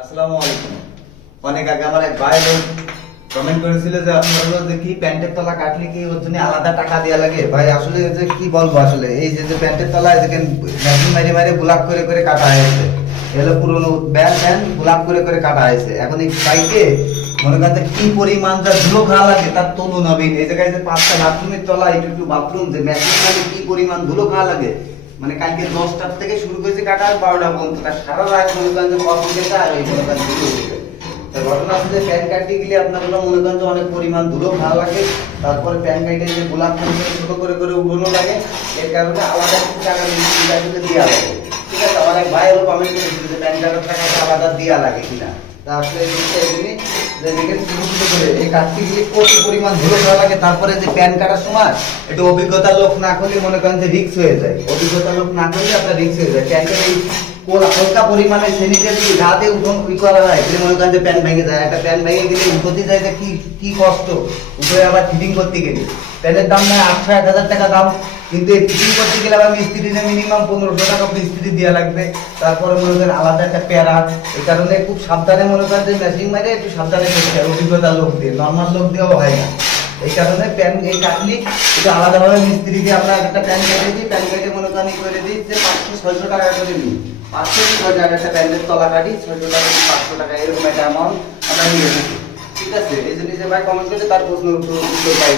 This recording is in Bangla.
আসসালামু আলাইকুম। অনেক আগে আমার এক ভাই কমেন্ট করেছিল যে আপনারা দেখি প্যান্টের তলা কাটলে কি ওর জন্য আলাদা টাকা দেওয়া লাগে। ভাই আসলে যে কি বলবো, আসলে এই যে প্যান্টের তলা দেখেন মেশিন মারি মারি ব্লক করে করে কাটা হয়েছে, এগুলো পুরোনো ব্যান্ড ব্লক করে করে কাটা হয়েছে। এখন এই বাইকে মনে করেন কি পরিমাণ যা ধুলো খাওয়া লাগে তার তনু নবীন। এই জায়গায় যে 5টা বাথরুমের তলা, একটু বাথরুম যে মেশিন মারি কি পরিমাণ ধুলো খাওয়া লাগে, মানে কালকে 10টার থেকে শুরু করেছি কাটা আর 12টা পর্যন্ত সারা রাত মনে করেন যে কষ্ট আর এই মনে করেন ধুলো উঠে। ঘটনা আছে যে প্যান কাটতে গেলে আপনার মনে করেন যে অনেক পরিমাণ ধুলো খাওয়া লাগে, তারপরে প্যান কাটে যে গোলাপ করে ছোট করে করে উড়ানো লাগে, এর কারণে আলাদা কিছু টাকা দেওয়া লাগে। ঠিক আছে, আমার এক ভাই হলো কমেন্ট করেছিল যে প্যান কাটার টাকা আলাদা দেওয়া লাগে কিনা। তা আসলে এই কাটতে গেলে কত পরিমাণ ধুলো খাওয়া লাগে, তারপরে যে প্যান কাটার সময় একটু অভিজ্ঞতার লোক না করলে মনে করেন যে রিস্ক হয়ে যায়। অভিজ্ঞতার লোক না করলে আপনার রিস্ক হয়ে যায়। প্যান কাটে হালকা পরিমাণে সেনিটারি যদি গাতে উঠোন করা হয় তাহলে মনে করেন যে প্যান ভেঙে যায়। একটা প্যান ভেঙে গেলে উঠতে যায় যে কি কষ্ট, উঠে আবার ফিটিং করতে গেলে প্যানের দাম নেয় 8-1,000 টাকা দাম, কিন্তু এই ফিটিং করতে গেলে আবার মিস্ত্রিতে মিনিমাম 1500 টাকা মিস্ত্রি দেওয়া লাগবে। তারপরে মনে করেন আলাদা একটা প্যারা। এই কারণে খুব সাবধানে মনে করেন যে মেশিন মারে একটু সাবধানে করতে হয়, অভিজ্ঞতা লোক দিয়ে, নর্মাল লোক দিয়েও হয় না। এই কারণে প্যান এই কাটলি একটু আলাদাভাবে মিস্ত্রি দিয়ে আমরা একটা প্যান কেটে দিই, প্যান কেটে মনে করেন করে দিই যে 500-600 টাকা করে নিই। 500-600 টাকা একটা প্যান্টের তলা কাটি, 600 টাকা 500 টাকা এরকম একটা অ্যামাউন্ট আমরা নিয়ে থাকি। ঠিক আছে, এই জন্য যে ভাই কমেন্ট করে তার প্রশ্ন উত্তর পাই।